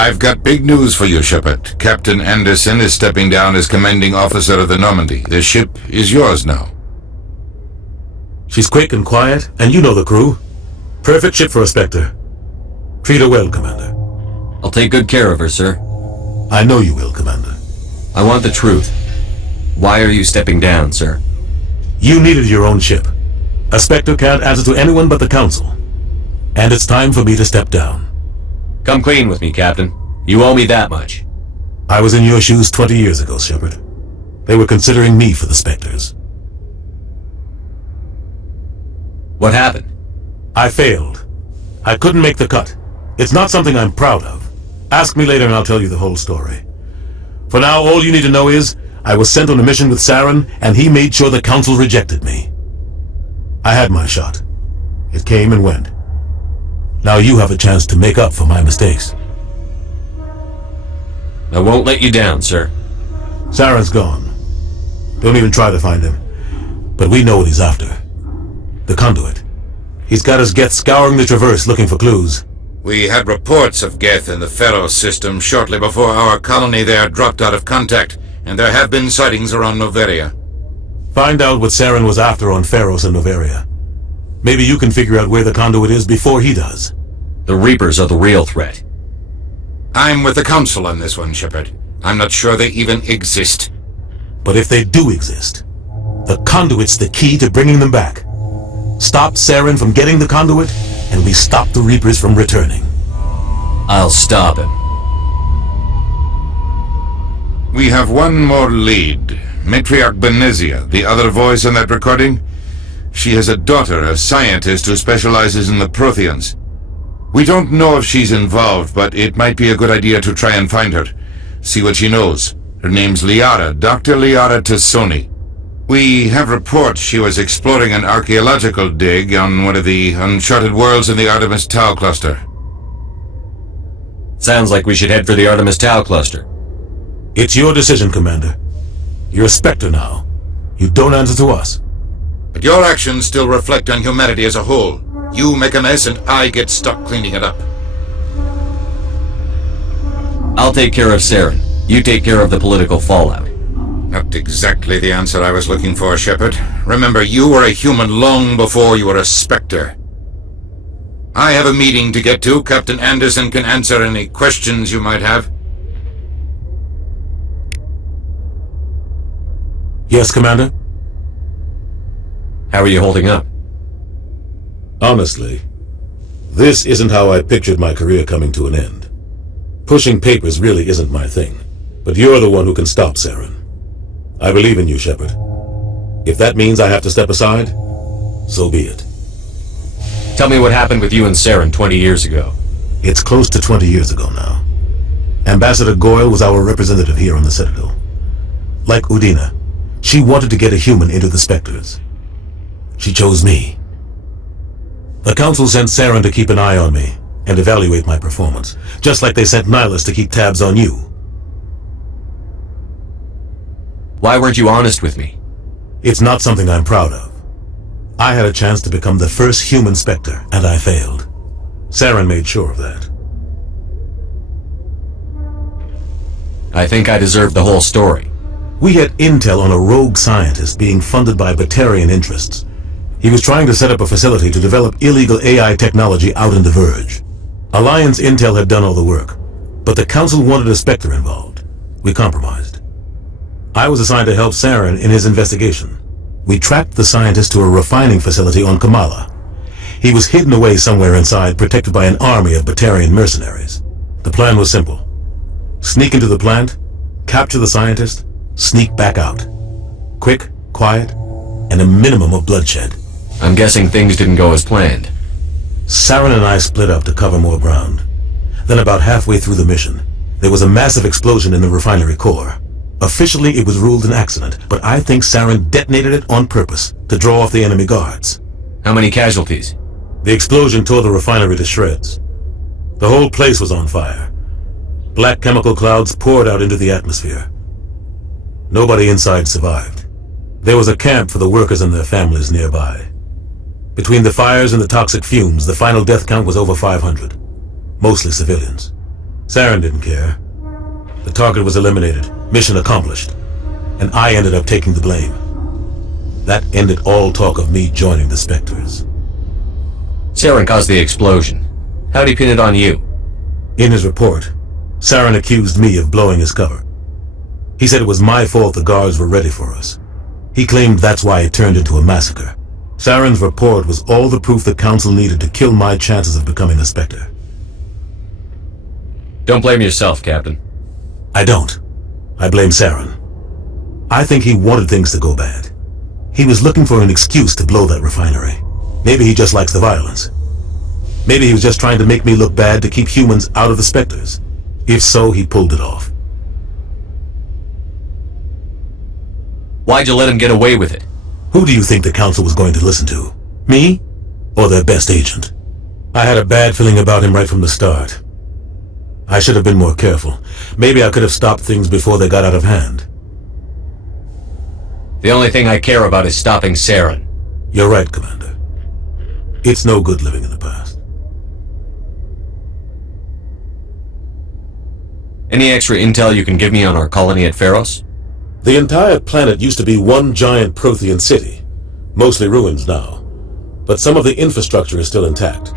I've got big news for you, Shepard. Captain Anderson is stepping down as commanding officer of the Normandy. The ship is yours now. She's quick and quiet, and you know the crew. Perfect ship for a Spectre. Treat her well, Commander. I'll take good care of her, sir. I know you will, Commander. I want the truth. Why are you stepping down, sir? You needed your own ship. A Spectre can't answer to anyone but the Council. And it's time for me to step down. Come clean with me, Captain. You owe me that much. I was in your shoes 20 years ago, Shepard. They were considering me for the Spectres. What happened? I failed. I couldn't make the cut. It's not something I'm proud of. Ask me later and I'll tell you the whole story. For now, all you need to know is, I was sent on a mission with Saren, and he made sure the Council rejected me. I had my shot. It came and went. Now you have a chance to make up for my mistakes. I won't let you down, sir. Saren's gone. Don't even try to find him. But we know what he's after. The conduit. He's got his Geth scouring the Traverse looking for clues. We had reports of Geth in the Pharos system shortly before our colony there dropped out of contact, and there have been sightings around Noveria. Find out what Saren was after on Pharos and Noveria. Maybe you can figure out where the conduit is before he does. The Reapers are the real threat. I'm with the Council on this one, Shepard. I'm not sure they even exist. But if they do exist, the conduit's the key to bringing them back. Stop Saren from getting the conduit, and we stop the Reapers from returning. I'll stop him. We have one more lead. Matriarch Benezia, the other voice in that recording. She has a daughter, a scientist who specializes in the Protheans. We don't know if she's involved, but it might be a good idea to try and find her. See what she knows. Her name's Liara, Dr. Liara Tassoni. We have reports she was exploring an archaeological dig on one of the uncharted worlds in the Artemis Tau cluster. Sounds like we should head for the Artemis Tau cluster. It's your decision, Commander. You're a Spectre now. You don't answer to us. But your actions still reflect on humanity as a whole. You make a mess and I get stuck cleaning it up. I'll take care of Saren. You take care of the political fallout. Not exactly the answer I was looking for, Shepard. Remember, you were a human long before you were a Spectre. I have a meeting to get to. Captain Anderson can answer any questions you might have. Yes, Commander? How are you holding up? Honestly, this isn't how I pictured my career coming to an end. Pushing papers really isn't my thing, but you're the one who can stop Saren. I believe in you, Shepard. If that means I have to step aside, so be it. Tell me what happened with you and Saren 20 years ago. It's close to 20 years ago now. Ambassador Goyle was our representative here on the Citadel. Like Udina, she wanted to get a human into the Spectres. She chose me. The Council sent Saren to keep an eye on me and evaluate my performance, just like they sent Nihilus to keep tabs on you. Why weren't you honest with me? It's not something I'm proud of. I had a chance to become the first human Spectre, and I failed. Saren made sure of that. I think I deserve the whole story. We had intel on a rogue scientist being funded by Batarian interests. He was trying to set up a facility to develop illegal AI technology out in the Verge. Alliance intel had done all the work, but the Council wanted a Spectre involved. We compromised. I was assigned to help Saren in his investigation. We tracked the scientist to a refining facility on Kamala. He was hidden away somewhere inside, protected by an army of Batarian mercenaries. The plan was simple. Sneak into the plant, capture the scientist, sneak back out. Quick, quiet, and a minimum of bloodshed. I'm guessing things didn't go as planned. Saren and I split up to cover more ground. Then about halfway through the mission, there was a massive explosion in the refinery core. Officially, it was ruled an accident, but I think Saren detonated it on purpose to draw off the enemy guards. How many casualties? The explosion tore the refinery to shreds. The whole place was on fire. Black chemical clouds poured out into the atmosphere. Nobody inside survived. There was a camp for the workers and their families nearby. Between the fires and the toxic fumes, the final death count was over 500. Mostly civilians. Saren didn't care. The target was eliminated, mission accomplished, and I ended up taking the blame. That ended all talk of me joining the Spectres. Saren caused the explosion. How'd he pin it on you? In his report, Saren accused me of blowing his cover. He said it was my fault the guards were ready for us. He claimed that's why it turned into a massacre. Saren's report was all the proof the Council needed to kill my chances of becoming a Spectre. Don't blame yourself, Captain. I don't. I blame Saren. I think he wanted things to go bad. He was looking for an excuse to blow that refinery. Maybe he just likes the violence. Maybe he was just trying to make me look bad to keep humans out of the Spectres. If so, he pulled it off. Why'd you let him get away with it? Who do you think the Council was going to listen to? Me? Or their best agent? I had a bad feeling about him right from the start. I should have been more careful. Maybe I could have stopped things before they got out of hand. The only thing I care about is stopping Saren. You're right, Commander. It's no good living in the past. Any extra intel you can give me on our colony at Pharos? The entire planet used to be one giant Prothean city, mostly ruins now, but some of the infrastructure is still intact.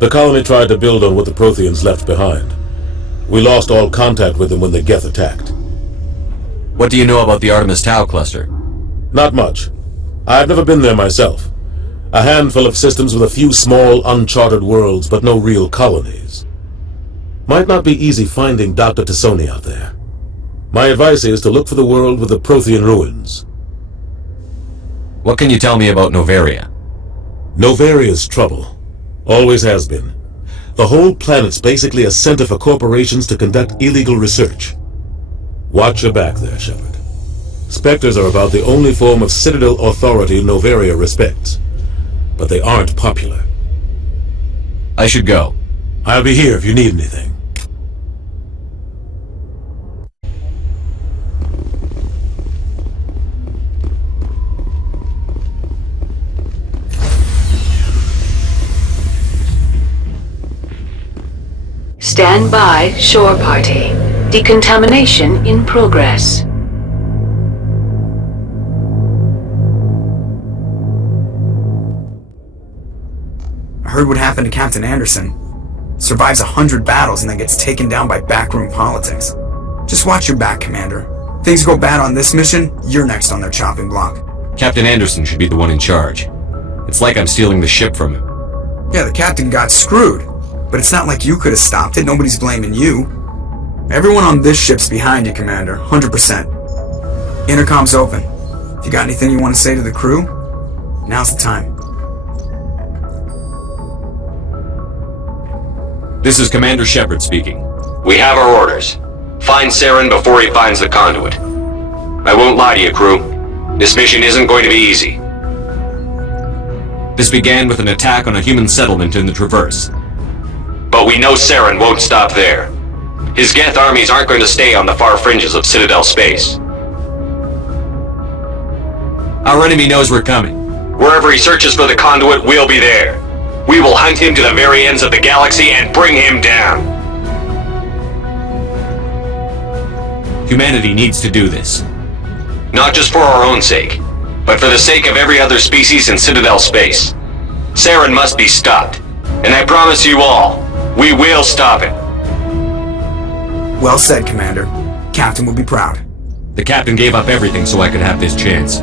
The colony tried to build on what the Protheans left behind. We lost all contact with them when the Geth attacked. What do you know about the Artemis Tau cluster? Not much. I've never been there myself. A handful of systems with a few small, uncharted worlds, but no real colonies. Might not be easy finding Dr. Tassoni out there. My advice is to look for the world with the Prothean ruins. What can you tell me about Novaria? Novaria's trouble. Always has been. The whole planet's basically a center for corporations to conduct illegal research. Watch your back there, Shepard. Spectres are about the only form of Citadel authority Novaria respects. But they aren't popular. I should go. I'll be here if you need anything. Stand by, shore party. Decontamination in progress. I heard what happened to Captain Anderson. Survives 100 battles and then gets taken down by backroom politics. Just watch your back, Commander. Things go bad on this mission, you're next on their chopping block. Captain Anderson should be the one in charge. It's like I'm stealing the ship from him. Yeah, the captain got screwed. But it's not like you could have stopped it. Nobody's blaming you. Everyone on this ship's behind you, Commander. 100%. Intercom's open. If you got anything you want to say to the crew, now's the time. This is Commander Shepard speaking. We have our orders. Find Saren before he finds the conduit. I won't lie to you, crew. This mission isn't going to be easy. This began with an attack on a human settlement in the Traverse. But we know Saren won't stop there. His Geth armies aren't going to stay on the far fringes of Citadel space. Our enemy knows we're coming. Wherever he searches for the conduit, we'll be there. We will hunt him to the very ends of the galaxy and bring him down. Humanity needs to do this. Not just for our own sake, but for the sake of every other species in Citadel space. Saren must be stopped. And I promise you all, we will stop it. Well said, Commander. Captain will be proud. The captain gave up everything so I could have this chance.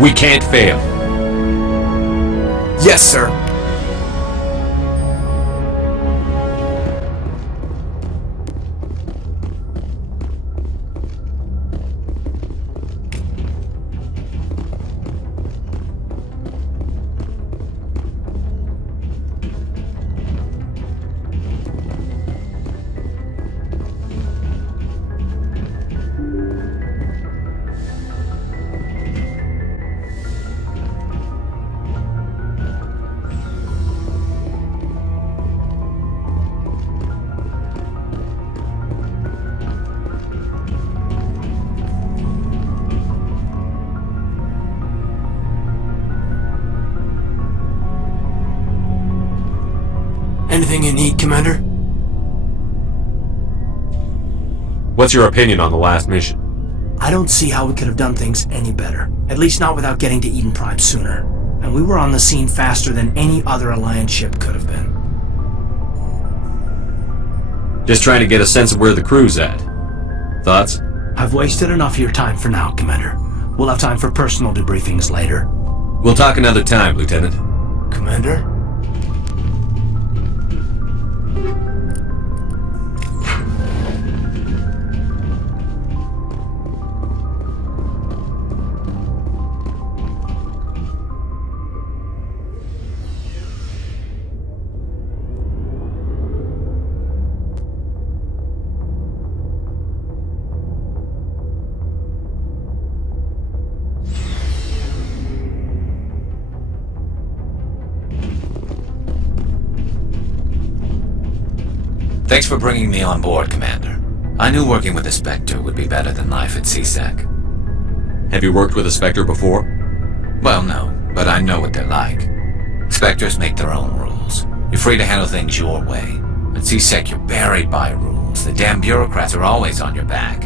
We can't fail. Yes, sir. Anything you need, Commander? What's your opinion on the last mission? I don't see how we could have done things any better. At least not without getting to Eden Prime sooner. And we were on the scene faster than any other Alliance ship could have been. Just trying to get a sense of where the crew's at. Thoughts? I've wasted enough of your time for now, Commander. We'll have time for personal debriefings later. We'll talk another time, Lieutenant. Commander? Thanks for bringing me on board, Commander. I knew working with a Spectre would be better than life at CSEC. Have you worked with a Spectre before? Well, no, but I know what they're like. Spectres make their own rules. You're free to handle things your way. At CSEC, you're buried by rules. The damn bureaucrats are always on your back.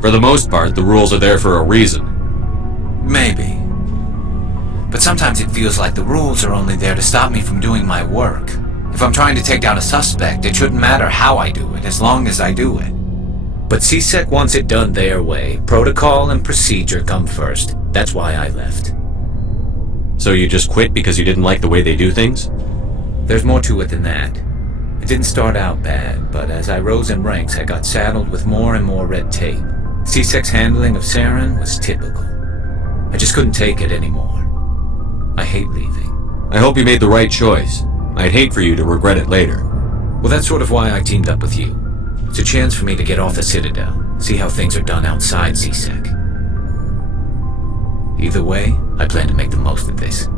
For the most part, the rules are there for a reason. Maybe. But sometimes it feels like the rules are only there to stop me from doing my work. If I'm trying to take down a suspect, it shouldn't matter how I do it, as long as I do it. But CSEC wants it done their way. Protocol and procedure come first. That's why I left. So you just quit because you didn't like the way they do things? There's more to it than that. It didn't start out bad, but as I rose in ranks, I got saddled with more and more red tape. CSEC's handling of Saren was typical. I just couldn't take it anymore. I hate leaving. I hope you made the right choice. I'd hate for you to regret it later. Well, that's sort of why I teamed up with you. It's a chance for me to get off the Citadel, see how things are done outside CSEC. Either way, I plan to make the most of this.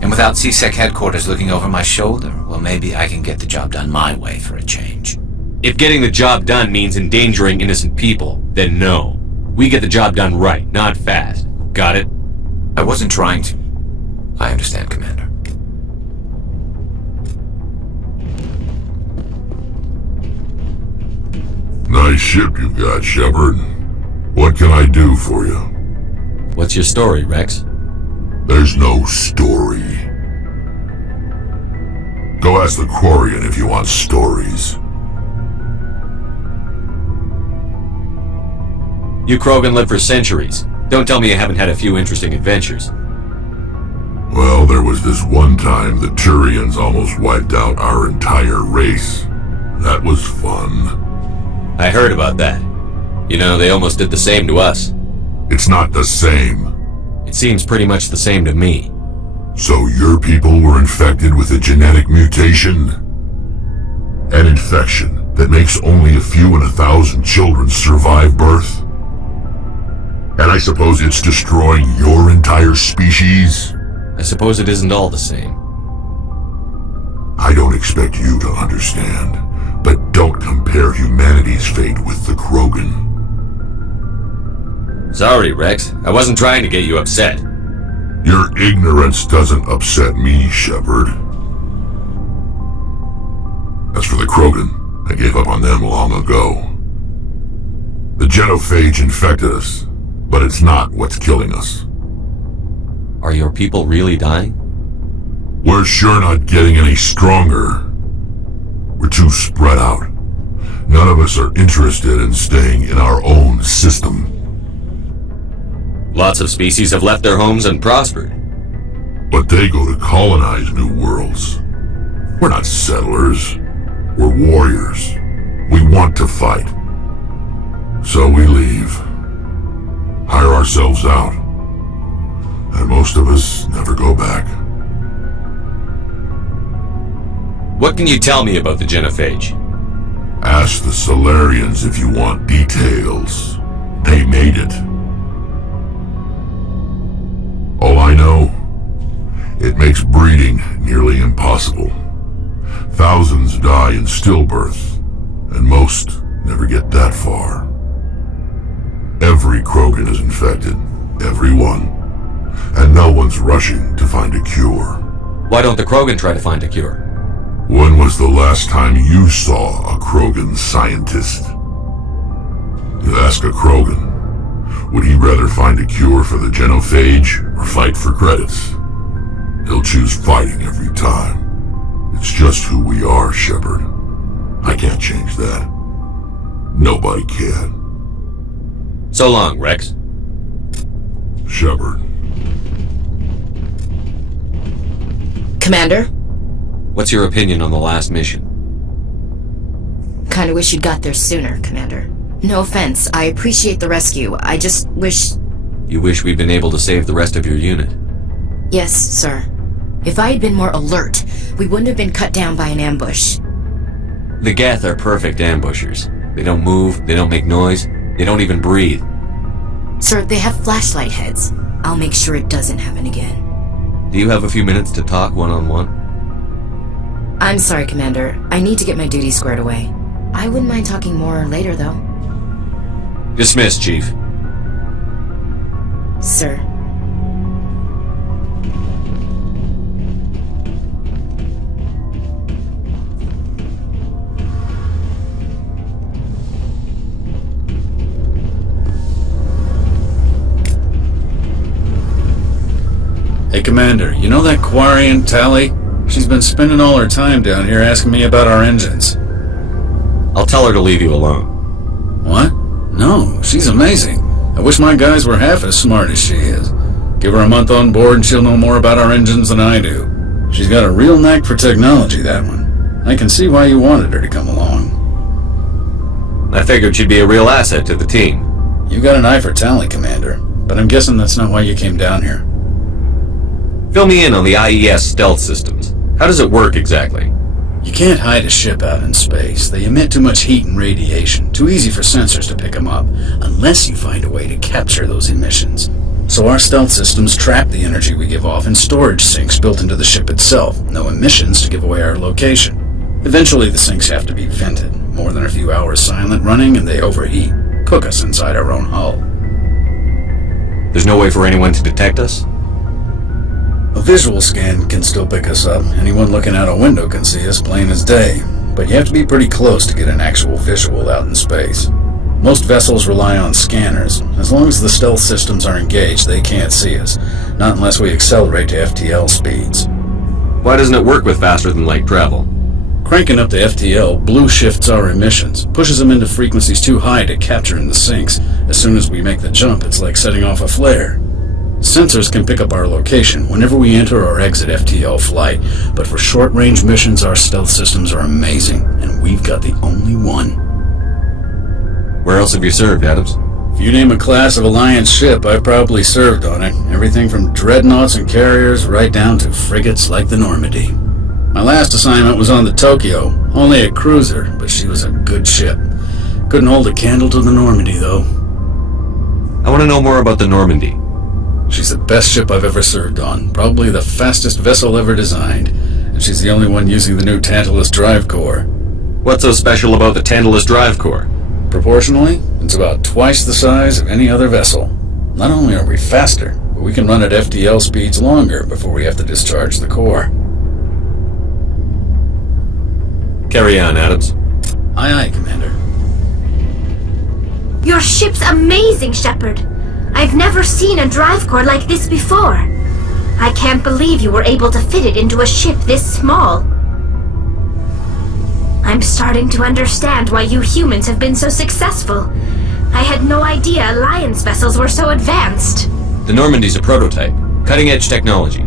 And without CSEC headquarters looking over my shoulder, well, maybe I can get the job done my way for a change. If getting the job done means endangering innocent people, then no. We get the job done right, not fast. Got it? I wasn't trying to. I understand, Commander. Nice ship you've got, Shepard. What can I do for you? What's your story, Rex? There's no story. Go ask the Quarian if you want stories. You Krogan lived for centuries. Don't tell me you haven't had a few interesting adventures. Well, there was this one time the Turians almost wiped out our entire race. That was fun. I heard about that. You know, they almost did the same to us. It's not the same. It seems pretty much the same to me. So your people were infected with a genetic mutation? An infection that makes only a few in 1,000 children survive birth? And I suppose it's destroying your entire species? I suppose it isn't all the same. I don't expect you to understand. But don't compare humanity's fate with the Krogan. Sorry, Rex. I wasn't trying to get you upset. Your ignorance doesn't upset me, Shepard. As for the Krogan, I gave up on them long ago. The genophage infected us, but it's not what's killing us. Are your people really dying? We're sure not getting any stronger. We're too spread out. None of us are interested in staying in our own system. Lots of species have left their homes and prospered. But they go to colonize new worlds. We're not settlers. We're warriors. We want to fight. So we leave. Hire ourselves out. And most of us never go back. What can you tell me about the genophage? Ask the Solarians if you want details. They made it. All I know, it makes breeding nearly impossible. Thousands die in stillbirth, and most never get that far. Every Krogan is infected, every one, and no one's rushing to find a cure. Why don't the Krogan try to find a cure? When was the last time you saw a Krogan scientist? Ask a Krogan. Would he rather find a cure for the genophage or fight for credits? He'll choose fighting every time. It's just who we are, Shepard. I can't change that. Nobody can. So long, Rex. Shepard. Commander? What's your opinion on the last mission? Kinda wish you'd got there sooner, Commander. No offense, I appreciate the rescue. I just wish... You wish we'd been able to save the rest of your unit? Yes, sir. If I had been more alert, we wouldn't have been cut down by an ambush. The Geth are perfect ambushers. They don't move, they don't make noise, they don't even breathe. Sir, they have flashlight heads. I'll make sure it doesn't happen again. Do you have a few minutes to talk one-on-one? I'm sorry, Commander. I need to get my duties squared away. I wouldn't mind talking more later, though. Dismissed, Chief. Sir. Hey, Commander, you know that Quarian, Tally? She's been spending all her time down here asking me about our engines. I'll tell her to leave you alone. What? No, she's amazing. I wish my guys were half as smart as she is. Give her a month on board and she'll know more about our engines than I do. She's got a real knack for technology, that one. I can see why you wanted her to come along. I figured she'd be a real asset to the team. You got an eye for Tally, Commander, but I'm guessing that's not why you came down here. Fill me in on the IES stealth systems. How does it work exactly? You can't hide a ship out in space. They emit too much heat and radiation. Too easy for sensors to pick them up, unless you find a way to capture those emissions. So our stealth systems trap the energy we give off in storage sinks built into the ship itself. No emissions to give away our location. Eventually the sinks have to be vented. More than a few hours silent running and they overheat. Cook us inside our own hull. There's no way for anyone to detect us? A visual scan can still pick us up. Anyone looking out a window can see us plain as day. But you have to be pretty close to get an actual visual out in space. Most vessels rely on scanners. As long as the stealth systems are engaged, they can't see us. Not unless we accelerate to FTL speeds. Why doesn't it work with faster than light travel? Cranking up to FTL blue shifts our emissions, pushes them into frequencies too high to capture in the sinks. As soon as we make the jump, it's like setting off a flare. Sensors can pick up our location whenever we enter or exit FTL flight, but for short-range missions our stealth systems are amazing, and we've got the only one. Where else have you served, Adams? If you name a class of Alliance ship, I've probably served on it. Everything from dreadnoughts and carriers right down to frigates like the Normandy. My last assignment was on the Tokyo, only a cruiser, but she was a good ship. Couldn't hold a candle to the Normandy, though. I want to know more about the Normandy. She's the best ship I've ever served on, probably the fastest vessel ever designed, and she's the only one using the new Tantalus drive core. What's so special about the Tantalus drive core? Proportionally, it's about twice the size of any other vessel. Not only are we faster, but we can run at FTL speeds longer before we have to discharge the core. Carry on, Adams. Aye, aye, Commander. Your ship's amazing, Shepard. I've never seen a drive core like this before. I can't believe you were able to fit it into a ship this small. I'm starting to understand why you humans have been so successful. I had no idea Alliance vessels were so advanced. The Normandy's a prototype. Cutting-edge technology.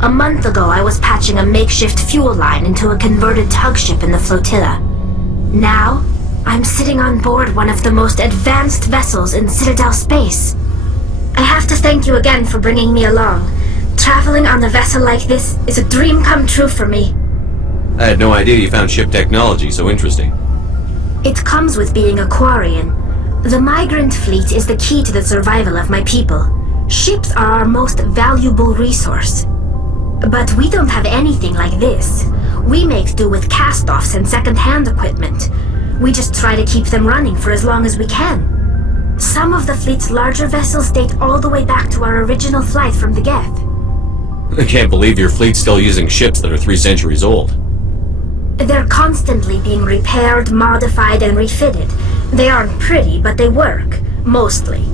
A month ago, I was patching a makeshift fuel line into a converted tug ship in the flotilla. Now, I'm sitting on board one of the most advanced vessels in Citadel space. I have to thank you again for bringing me along. Traveling on a vessel like this is a dream come true for me. I had no idea you found ship technology so interesting. It comes with being a Quarian. The migrant fleet is the key to the survival of my people. Ships are our most valuable resource. But we don't have anything like this. We make do with cast-offs and second-hand equipment. We just try to keep them running for as long as we can. Some of the fleet's larger vessels date all the way back to our original flight from the Geth. I can't believe your fleet's still using ships that are 3 centuries old. They're constantly being repaired, modified, and refitted. They aren't pretty, but they work, mostly.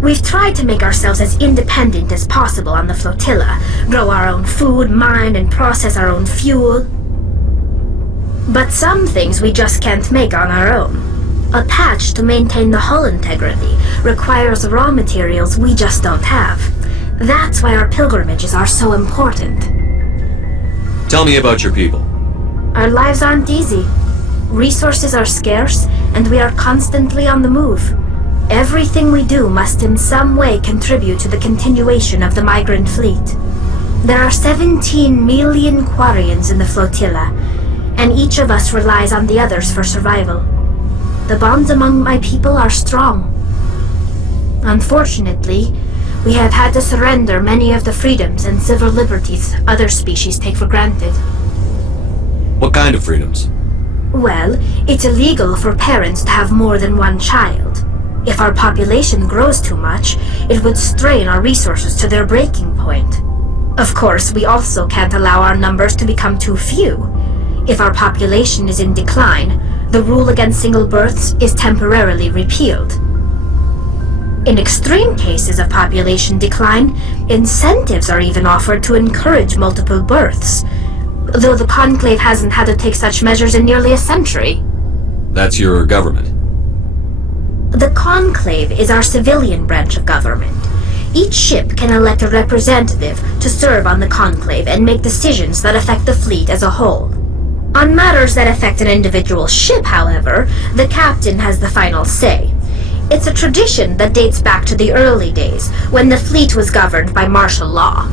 We've tried to make ourselves as independent as possible on the flotilla, grow our own food, mine, and process our own fuel. But some things we just can't make on our own. A patch to maintain the hull integrity requires raw materials we just don't have. That's why our pilgrimages are so important. Tell me about your people. Our lives aren't easy. Resources are scarce, and we are constantly on the move. Everything we do must in some way contribute to the continuation of the migrant fleet. There are 17 million Quarians in the flotilla, and each of us relies on the others for survival. The bonds among my people are strong. Unfortunately, we have had to surrender many of the freedoms and civil liberties other species take for granted. What kind of freedoms? Well, it's illegal for parents to have more than one child. If our population grows too much, it would strain our resources to their breaking point. Of course, we also can't allow our numbers to become too few. If our population is in decline, the rule against single births is temporarily repealed. In extreme cases of population decline, incentives are even offered to encourage multiple births, though the Conclave hasn't had to take such measures in nearly a century. That's your government. The Conclave is our civilian branch of government. Each ship can elect a representative to serve on the Conclave and make decisions that affect the fleet as a whole. On matters that affect an individual ship, however, the captain has the final say. It's a tradition that dates back to the early days, when the fleet was governed by martial law.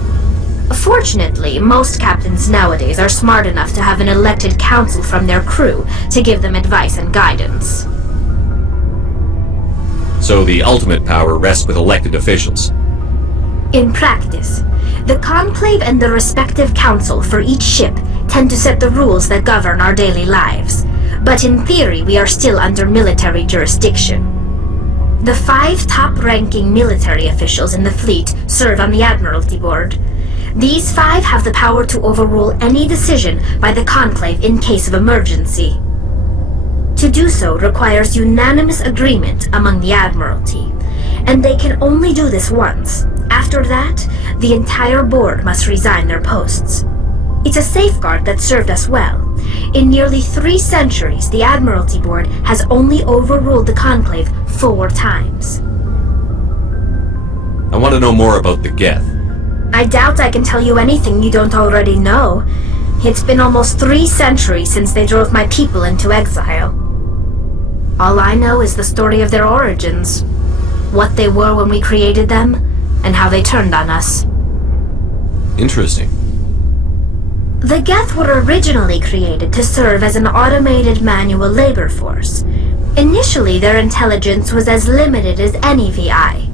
Fortunately, most captains nowadays are smart enough to have an elected council from their crew to give them advice and guidance. So the ultimate power rests with elected officials. In practice, the Conclave and the respective council for each ship tend to set the rules that govern our daily lives, but in theory we are still under military jurisdiction. The 5 top-ranking military officials in the fleet serve on the Admiralty Board. These 5 have the power to overrule any decision by the Conclave in case of emergency. To do so requires unanimous agreement among the Admiralty, and they can only do this once. After that, the entire board must resign their posts. It's a safeguard that served us well. In nearly 3 centuries, the Admiralty Board has only overruled the Conclave 4 times. I want to know more about the Geth. I doubt I can tell you anything you don't already know. It's been almost 3 centuries since they drove my people into exile. All I know is the story of their origins, what they were when we created them, and how they turned on us. Interesting. The Geth were originally created to serve as an automated manual labor force. Initially, their intelligence was as limited as any VI.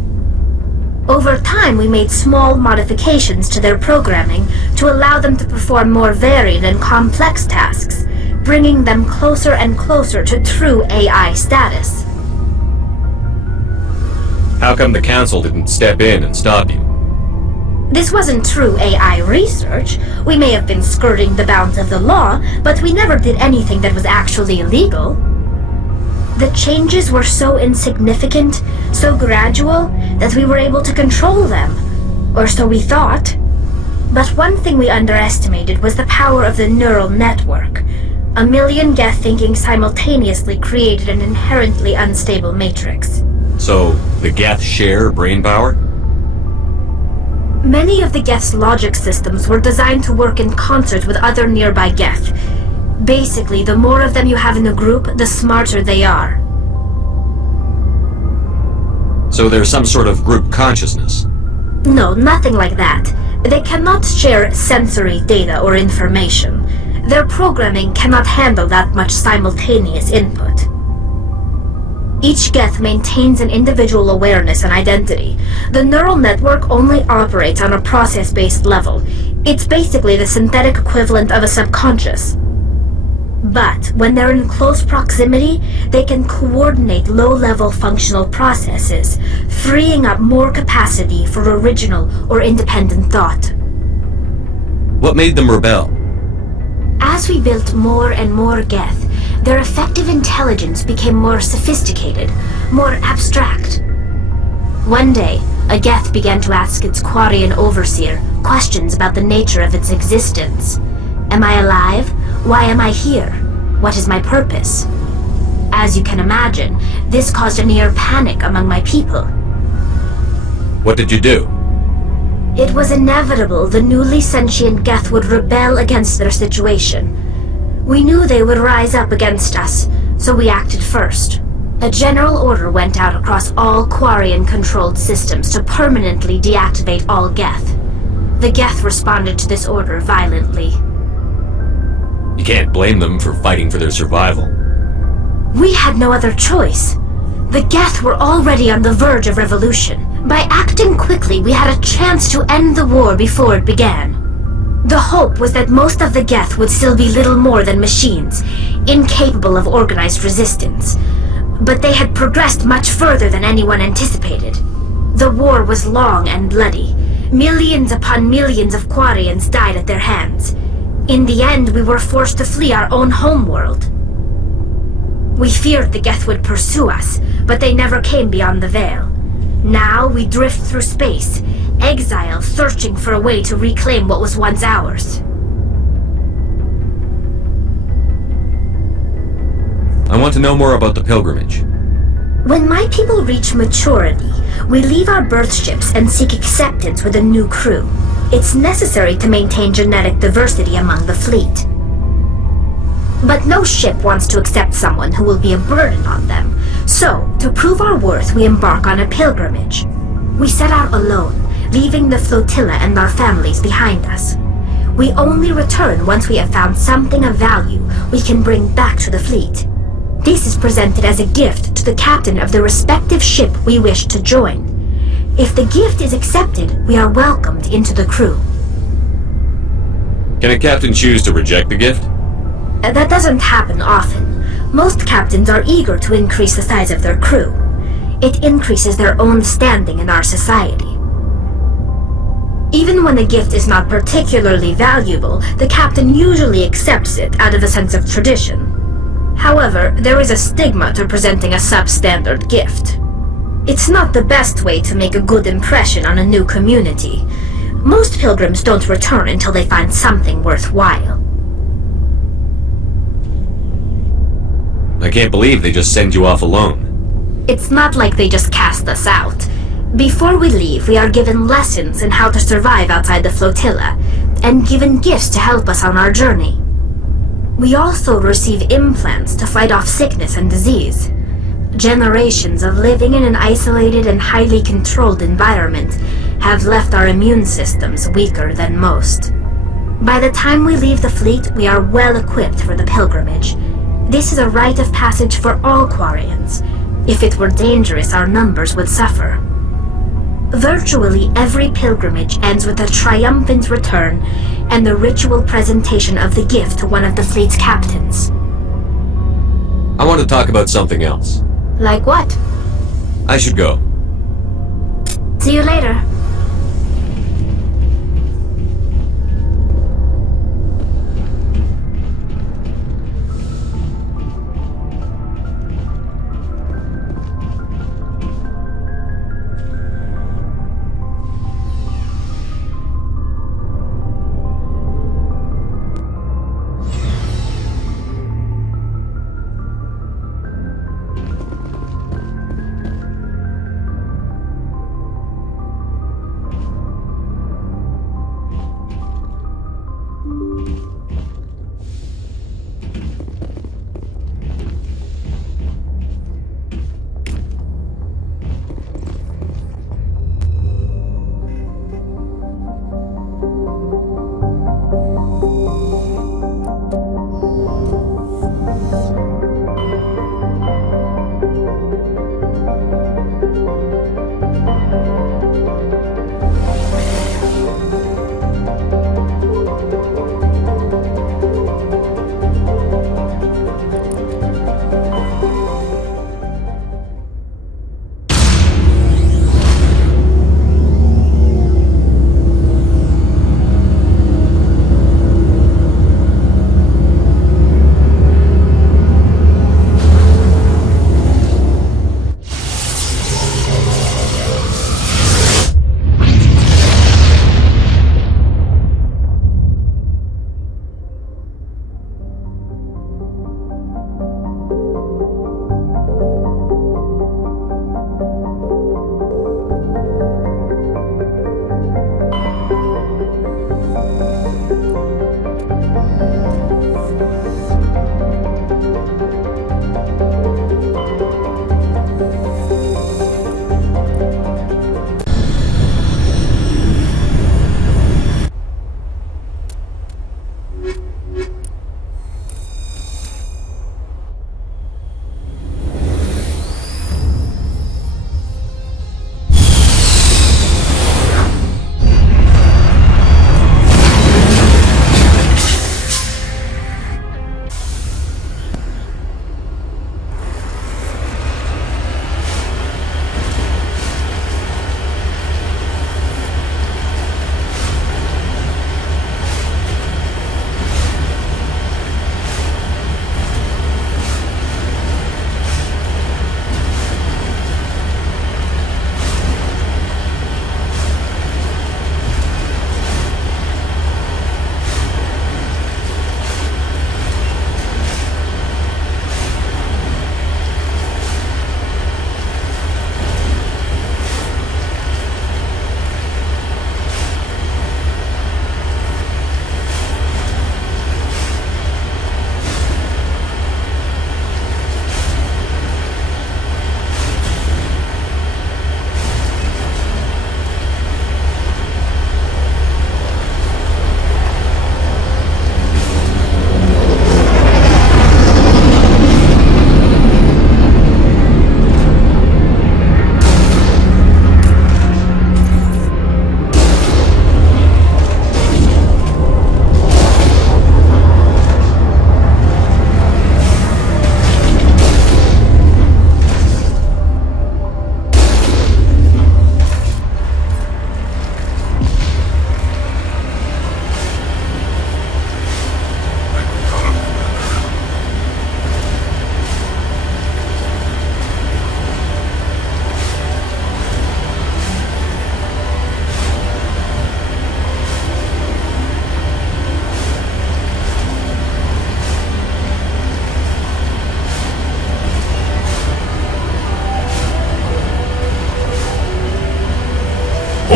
Over time, we made small modifications to their programming to allow them to perform more varied and complex tasks, bringing them closer and closer to true AI status. How come the Council didn't step in and stop you? This wasn't true AI research. We may have been skirting the bounds of the law, but we never did anything that was actually illegal. The changes were so insignificant, so gradual, that we were able to control them. Or so we thought. But one thing we underestimated was the power of the neural network. 1 million Geth thinking simultaneously created an inherently unstable matrix. So, the Geth share brain power? Many of the Geth's logic systems were designed to work in concert with other nearby Geth. Basically, the more of them you have in a group, the smarter they are. So there's some sort of group consciousness? No, nothing like that. They cannot share sensory data or information. Their programming cannot handle that much simultaneous input. Each Geth maintains an individual awareness and identity. The neural network only operates on a process-based level. It's basically the synthetic equivalent of a subconscious. But when they're in close proximity, they can coordinate low-level functional processes, freeing up more capacity for original or independent thought. What made them rebel? As we built more and more Geth, their effective intelligence became more sophisticated, more abstract. One day, a Geth began to ask its Quarian overseer questions about the nature of its existence. Am I alive? Why am I here? What is my purpose? As you can imagine, this caused a near panic among my people. What did you do? It was inevitable the newly sentient Geth would rebel against their situation. We knew they would rise up against us, so we acted first. A general order went out across all Quarian-controlled systems to permanently deactivate all Geth. The Geth responded to this order violently. You can't blame them for fighting for their survival. We had no other choice. The Geth were already on the verge of revolution. By acting quickly, we had a chance to end the war before it began. The hope was that most of the Geth would still be little more than machines, incapable of organized resistance. But they had progressed much further than anyone anticipated. The war was long and bloody. Millions upon millions of Quarians died at their hands. In the end, we were forced to flee our own homeworld. We feared the Geth would pursue us, but they never came beyond the Veil. Now we drift through space, exile searching for a way to reclaim what was once ours. I want to know more about the pilgrimage. When my people reach maturity, we leave our birth ships and seek acceptance with a new crew. It's necessary to maintain genetic diversity among the fleet. But no ship wants to accept someone who will be a burden on them. So, to prove our worth, we embark on a pilgrimage. We set out alone, leaving the flotilla and our families behind us. We only return once we have found something of value we can bring back to the fleet. This is presented as a gift to the captain of the respective ship we wish to join. If the gift is accepted, we are welcomed into the crew. Can a captain choose to reject the gift? That doesn't happen often. Most captains are eager to increase the size of their crew. It increases their own standing in our society. Even when a gift is not particularly valuable, the captain usually accepts it out of a sense of tradition. However, there is a stigma to presenting a substandard gift. It's not the best way to make a good impression on a new community. Most pilgrims don't return until they find something worthwhile. I can't believe they just send you off alone. It's not like they just cast us out. Before we leave, we are given lessons in how to survive outside the flotilla, and given gifts to help us on our journey. We also receive implants to fight off sickness and disease. Generations of living in an isolated and highly controlled environment have left our immune systems weaker than most. By the time we leave the fleet, we are well equipped for the pilgrimage. This is a rite of passage for all Quarians. If it were dangerous, our numbers would suffer. Virtually every pilgrimage ends with a triumphant return and the ritual presentation of the gift to one of the fleet's captains. I want to talk about something else. Like what? I should go. See you later.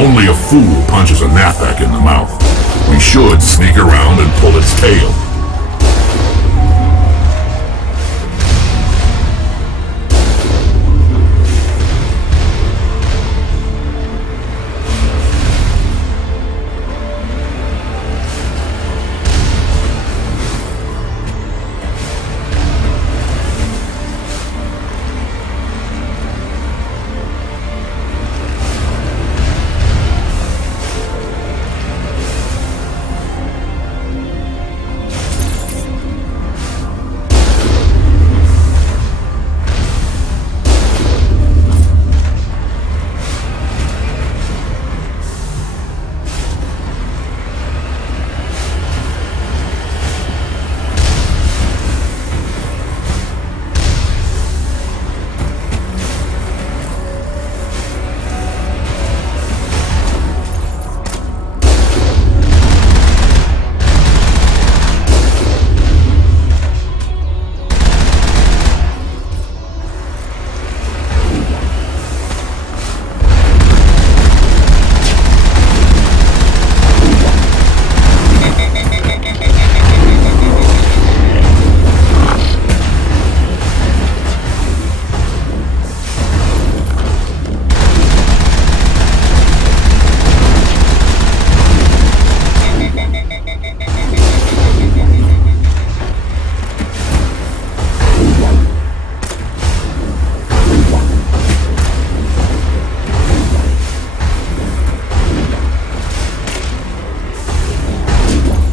Only a fool punches a knapsack in the mouth. We should sneak around and pull its tail.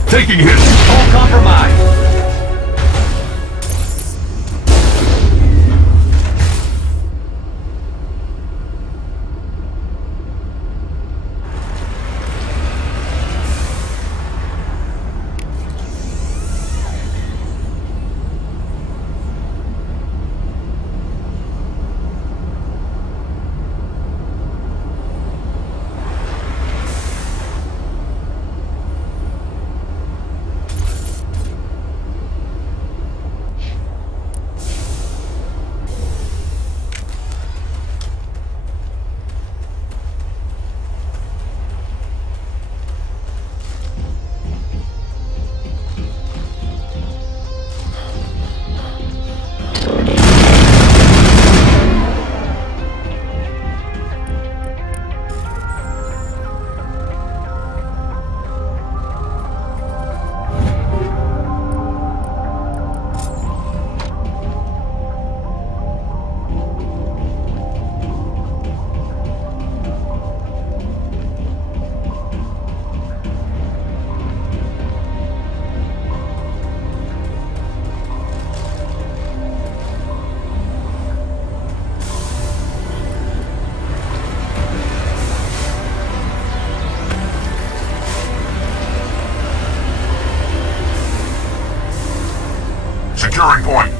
Taking hits! All compromised! Securing point.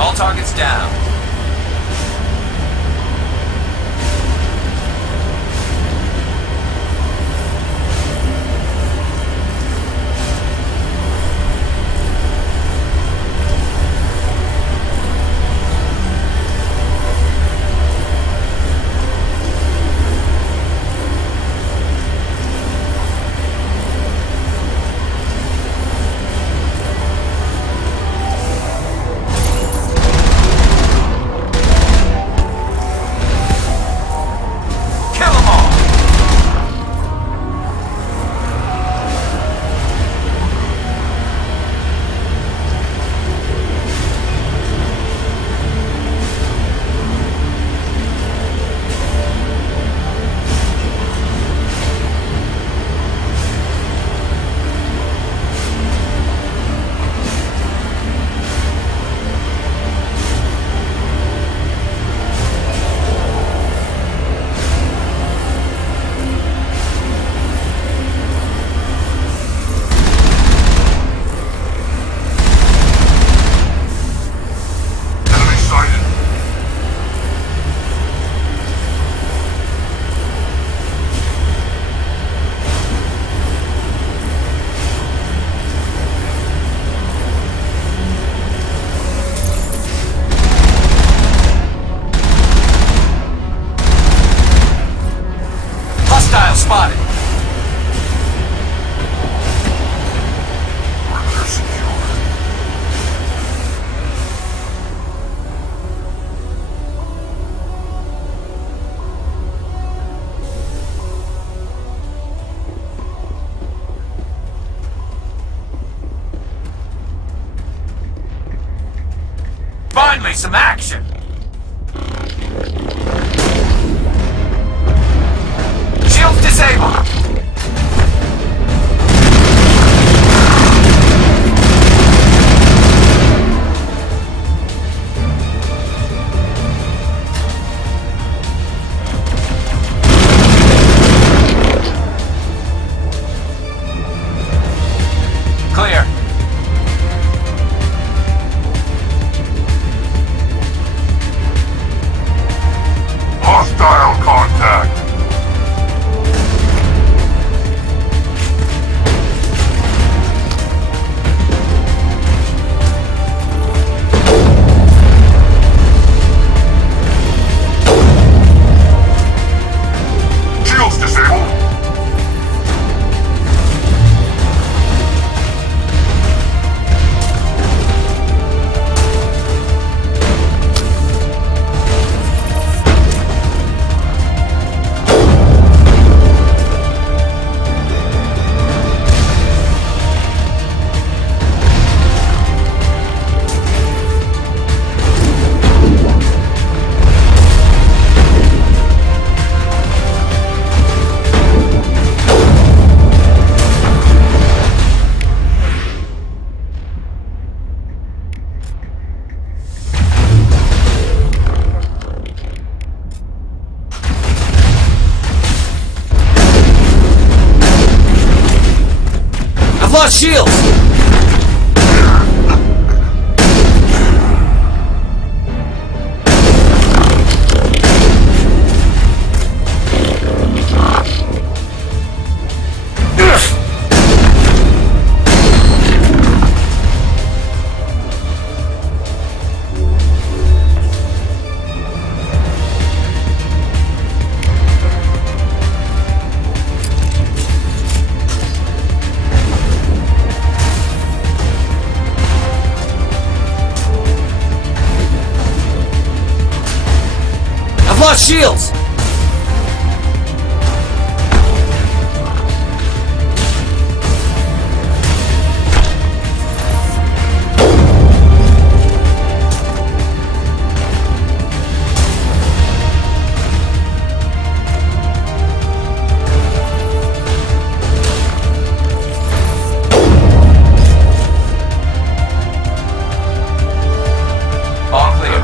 All targets down. Finally, some action! Shields disabled! Clear. Hostile contact. Shields disabled. I've lost shields! I've lost shields! All clear.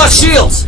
lost shields!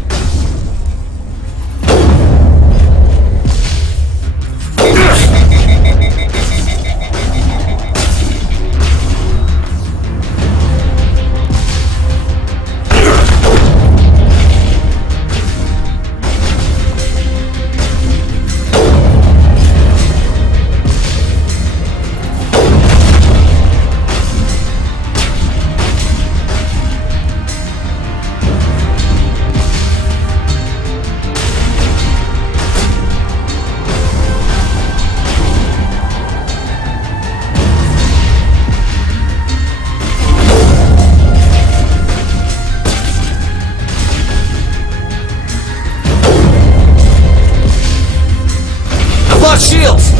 Shields!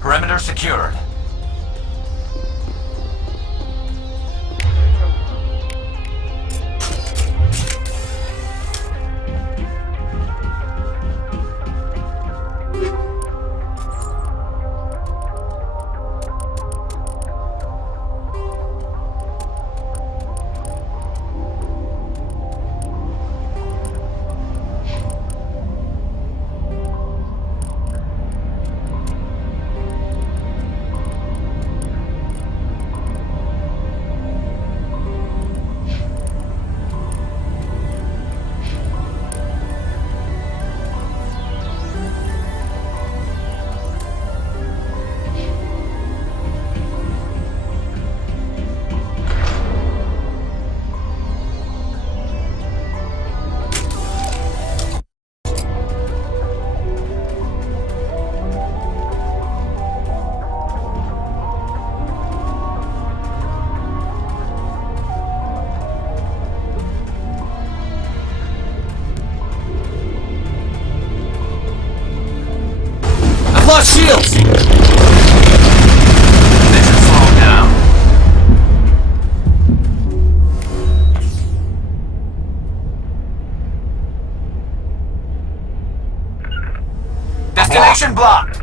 Perimeter secured. Lost shields! Mission slowed down. Destination blocked.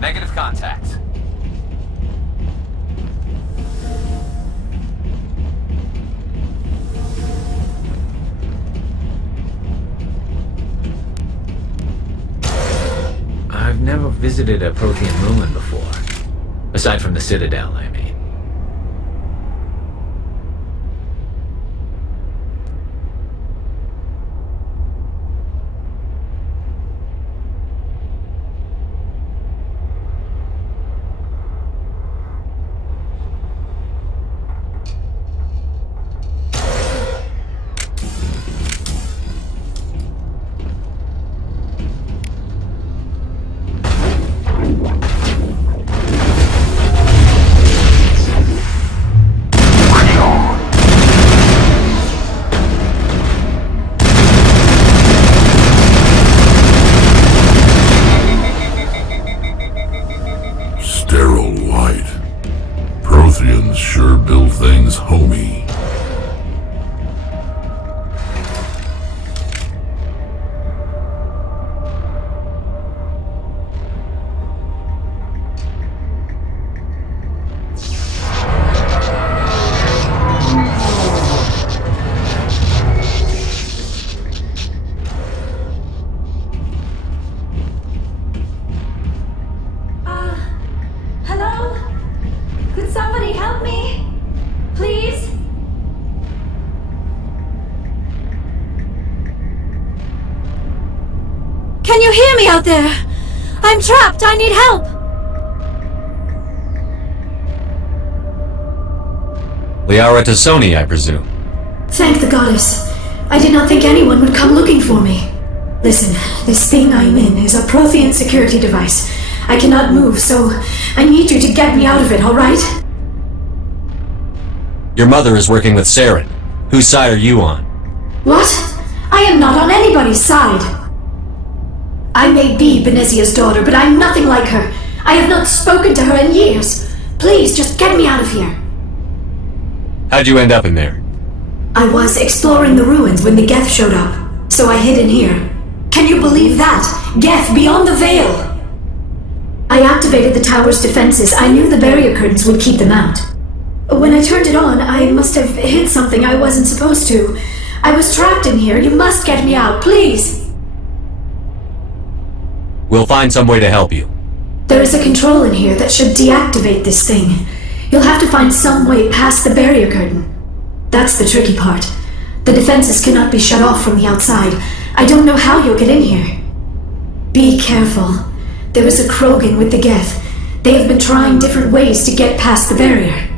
Negative contact. I've never visited a Prothean ruin before. Aside from the Citadel, I mean. Sure build things homey. Hello? Could somebody help me? Please? Can you hear me out there? I'm trapped. I need help. Liara to Sony, I presume. Thank the goddess. I did not think anyone would come looking for me. Listen, this thing I'm in is a Prothean security device. I cannot move, so I need you to get me out of it, alright? Your mother is working with Saren. Whose side are you on? What? I am not on anybody's side. I may be Benezia's daughter, but I'm nothing like her. I have not spoken to her in years. Please, just get me out of here. How'd you end up in there? I was exploring the ruins when the Geth showed up, so I hid in here. Can you believe that? Geth beyond the veil! I activated the tower's defenses. I knew the barrier curtains would keep them out. When I turned it on, I must have hit something I wasn't supposed to. I was trapped in here. You must get me out, please! We'll find some way to help you. There is a control in here that should deactivate this thing. You'll have to find some way past the barrier curtain. That's the tricky part. The defenses cannot be shut off from the outside. I don't know how you'll get in here. Be careful. There is a Krogan with the Geth. They have been trying different ways to get past the barrier.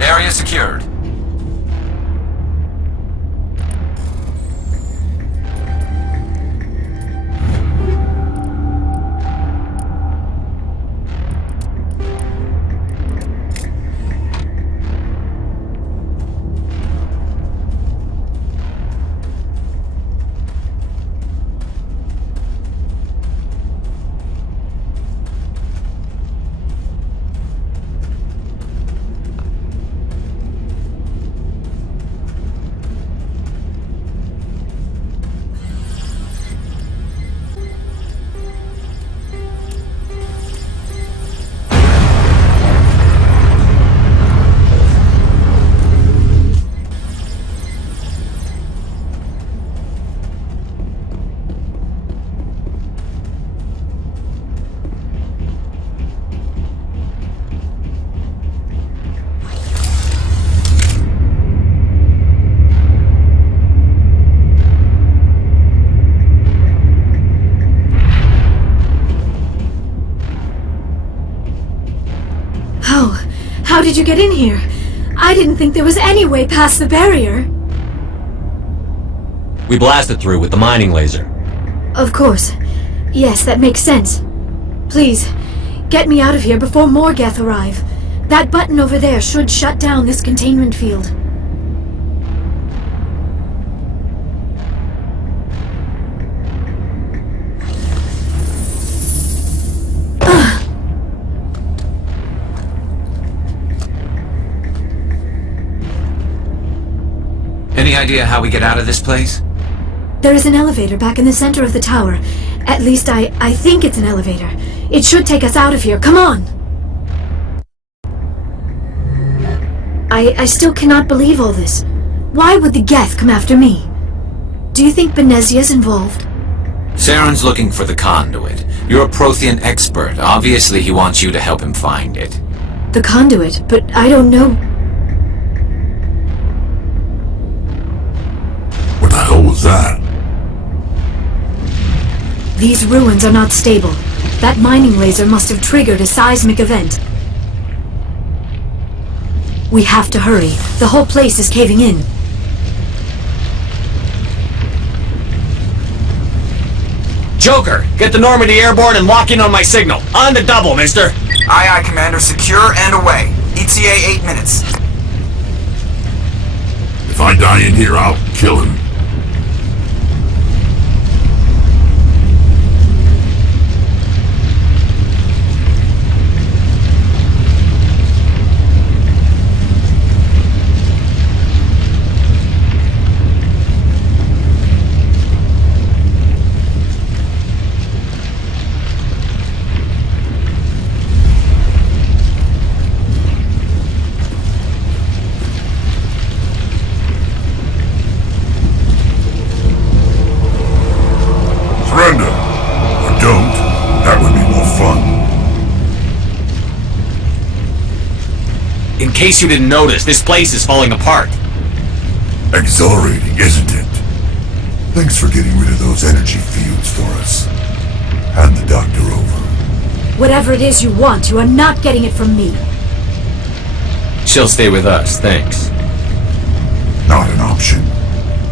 Area secured. How did you get in here? I didn't think there was any way past the barrier. We blasted through with the mining laser. Of course. Yes, that makes sense. Please, get me out of here before more Geth arrive. That button over there should shut down this containment field. Any idea how we get out of this place? There is an elevator back in the center of the tower. At least I think it's an elevator. It should take us out of here. Come on! I still cannot believe all this. Why would the Geth come after me? Do you think Benezia's involved? Saren's looking for the conduit. You're a Prothean expert. Obviously he wants you to help him find it. The conduit? But I don't know... What the hell was that? These ruins are not stable. That mining laser must have triggered a seismic event. We have to hurry. The whole place is caving in. Joker, get the Normandy airborne and lock in on my signal. On the double, mister. Aye, aye, Commander. Secure and away. ETA 8 minutes. If I die in here, I'll kill him. Surrender. Or don't. That would be more fun. In case you didn't notice, this place is falling apart. Exhilarating, isn't it? Thanks for getting rid of those energy fields for us. Hand the doctor over. Whatever it is you want, you are not getting it from me. She'll stay with us, thanks. Not an option.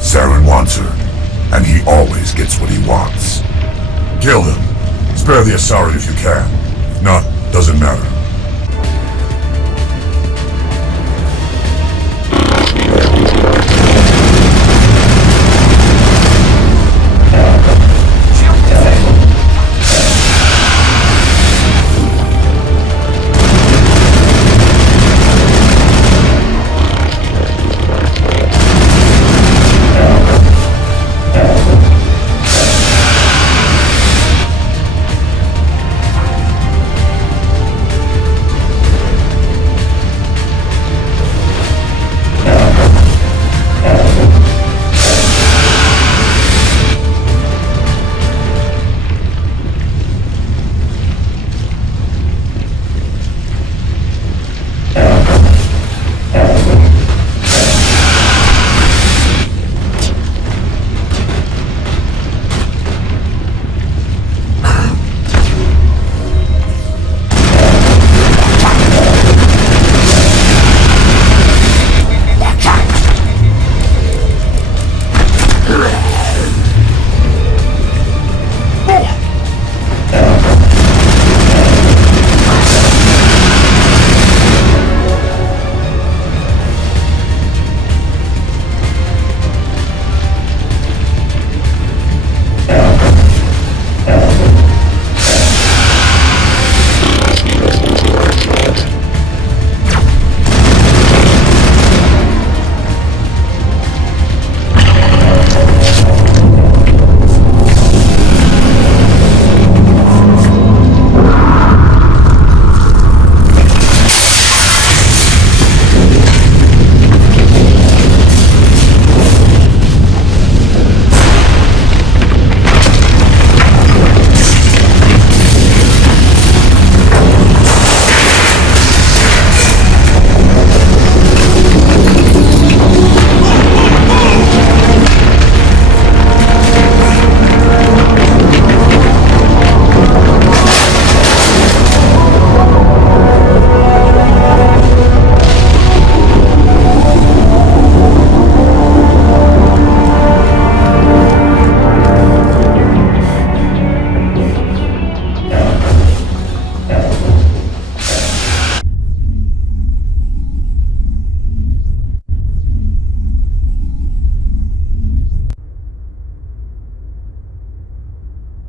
Saren wants her, and he always gets what he wants. Kill him. Spare the Asari if you can. If not, doesn't matter.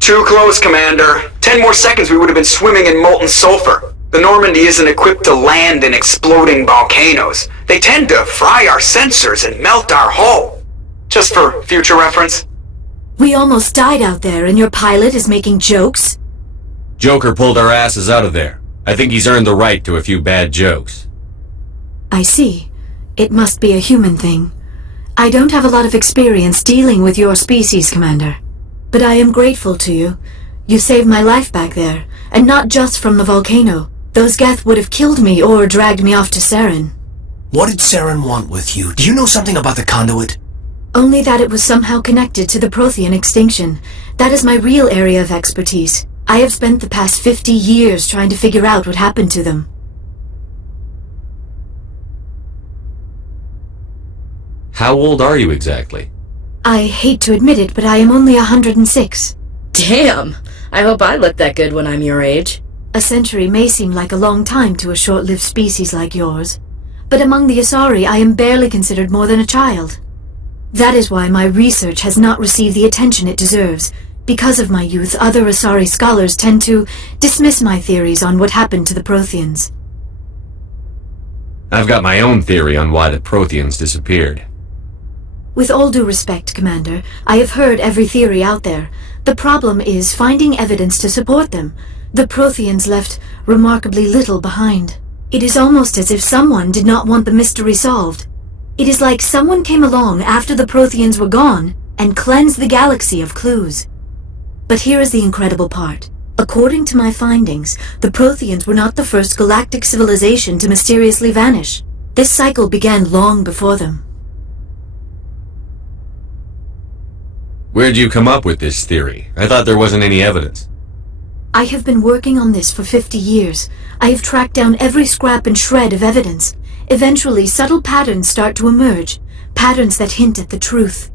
Too close, Commander. 10 more seconds we would have been swimming in molten sulfur. The Normandy isn't equipped to land in exploding volcanoes. They tend to fry our sensors and melt our hull. Just for future reference. We almost died out there and your pilot is making jokes? Joker pulled our asses out of there. I think he's earned the right to a few bad jokes. I see. It must be a human thing. I don't have a lot of experience dealing with your species, Commander. But I am grateful to you. You saved my life back there, and not just from the volcano. Those Geth would have killed me or dragged me off to Saren. What did Saren want with you? Do you know something about the conduit? Only that it was somehow connected to the Prothean extinction. That is my real area of expertise. I have spent the past 50 years trying to figure out what happened to them. How old are you exactly? I hate to admit it, but I am only 106. Damn! I hope I look that good when I'm your age. A century may seem like a long time to a short-lived species like yours. but among the Asari I am barely considered more than a child. That is why my research has not received the attention it deserves. Because of my youth, other Asari scholars tend to dismiss my theories on what happened to the Protheans. I've got my own theory on why the Protheans disappeared. With all due respect, Commander, I have heard every theory out there. The problem is finding evidence to support them. The Protheans left remarkably little behind. It is almost as if someone did not want the mystery solved. It is like someone came along after the Protheans were gone and cleansed the galaxy of clues. But here is the incredible part. According to my findings, the Protheans were not the first galactic civilization to mysteriously vanish. This cycle began long before them. Where'd you come up with this theory? I thought there wasn't any evidence. I have been working on this for 50 years. I have tracked down every scrap and shred of evidence. Eventually, subtle patterns start to emerge, patterns that hint at the truth.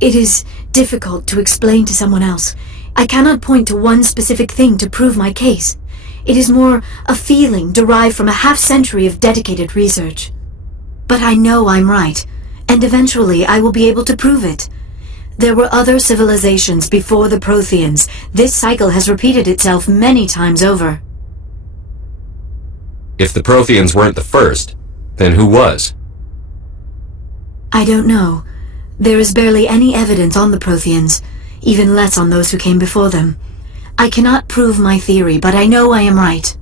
It is difficult to explain to someone else. I cannot point to one specific thing to prove my case. It is more a feeling derived from a half-century of dedicated research. But I know I'm right, and eventually I will be able to prove it. There were other civilizations before the Protheans. This cycle has repeated itself many times over. If the Protheans weren't the first, then who was? I don't know. There is barely any evidence on the Protheans, even less on those who came before them. I cannot prove my theory, but I know I am right.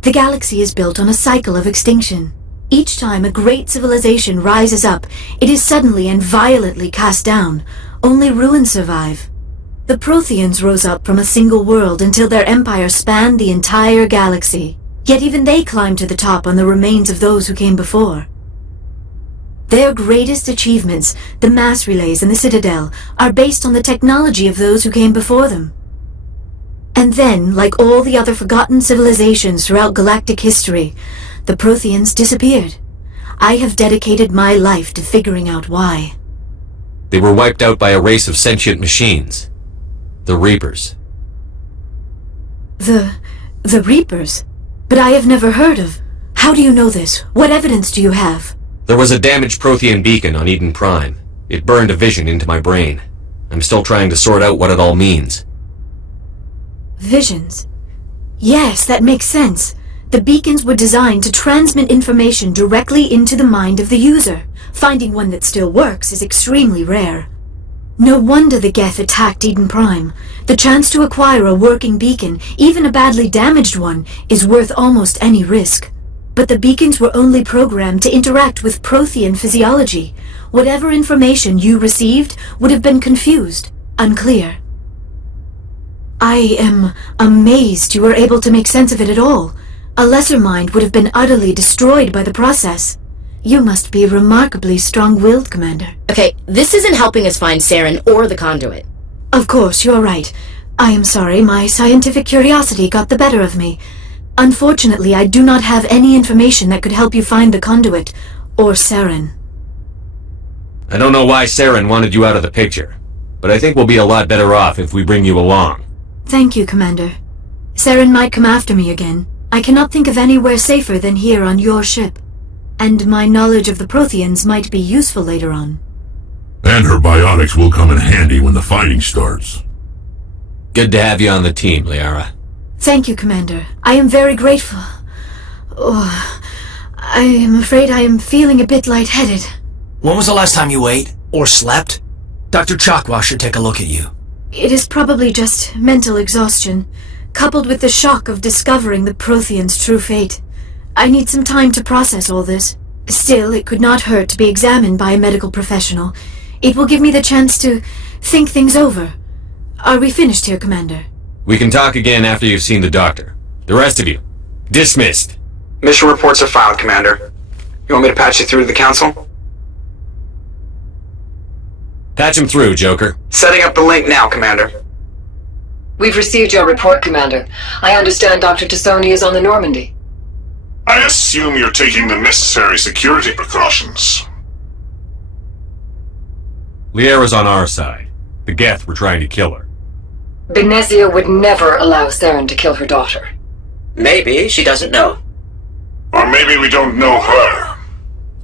The galaxy is built on a cycle of extinction. Each time a great civilization rises up, it is suddenly and violently cast down. Only ruins survive. The Protheans rose up from a single world until their empire spanned the entire galaxy. Yet even they climbed to the top on the remains of those who came before. Their greatest achievements, the mass relays and the Citadel, are based on the technology of those who came before them. And then, like all the other forgotten civilizations throughout galactic history, the Protheans disappeared. I have dedicated my life to figuring out why. They were wiped out by a race of sentient machines. The Reapers. The Reapers? But I have never heard of. How do you know this? What evidence do you have? There was a damaged Prothean beacon on Eden Prime. It burned a vision into my brain. I'm still trying to sort out what it all means. Visions? Yes, that makes sense. The beacons were designed to transmit information directly into the mind of the user. Finding one that still works is extremely rare. No wonder the Geth attacked Eden Prime. The chance to acquire a working beacon, even a badly damaged one, is worth almost any risk. But the beacons were only programmed to interact with Prothean physiology. Whatever information you received would have been confused, unclear. I am amazed you were able to make sense of it at all. A lesser mind would have been utterly destroyed by the process. You must be remarkably strong-willed, Commander. Okay, this isn't helping us find Saren or the conduit. Of course, you're right. I am sorry, my scientific curiosity got the better of me. Unfortunately, I do not have any information that could help you find the conduit, or Saren. I don't know why Saren wanted you out of the picture, but I think we'll be a lot better off if we bring you along. Thank you, Commander. Saren might come after me again. I cannot think of anywhere safer than here on your ship. And my knowledge of the Protheans might be useful later on. And her biotics will come in handy when the fighting starts. Good to have you on the team, Liara. Thank you, Commander. I am very grateful. Oh, I am afraid I am feeling a bit lightheaded. When was the last time you ate? Or slept? Dr. Chakwa should take a look at you. It is probably just mental exhaustion, coupled with the shock of discovering the Protheans' true fate. I need some time to process all this. Still, it could not hurt to be examined by a medical professional. It will give me the chance to think things over. Are we finished here, Commander? We can talk again after you've seen the doctor. The rest of you, dismissed. Mission reports are filed, Commander. You want me to patch you through to the Council? Patch him through, Joker. Setting up the link now, Commander. We've received your report, Commander. I understand Dr. Tassoni is on the Normandy. I assume you're taking the necessary security precautions. Liara's on our side. The Geth were trying to kill her. Benezia would never allow Saren to kill her daughter. Maybe she doesn't know. Or maybe we don't know her.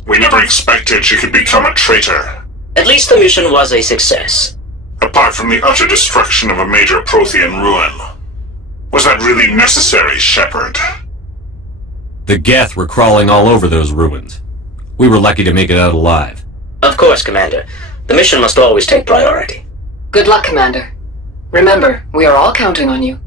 We never expected she could become a traitor. At least the mission was a success. Apart from the utter destruction of a major Prothean ruin. Was that really necessary, Shepard? The Geth were crawling all over those ruins. We were lucky to make it out alive. Of course, Commander. The mission must always take priority. Good luck, Commander. Remember, we are all counting on you.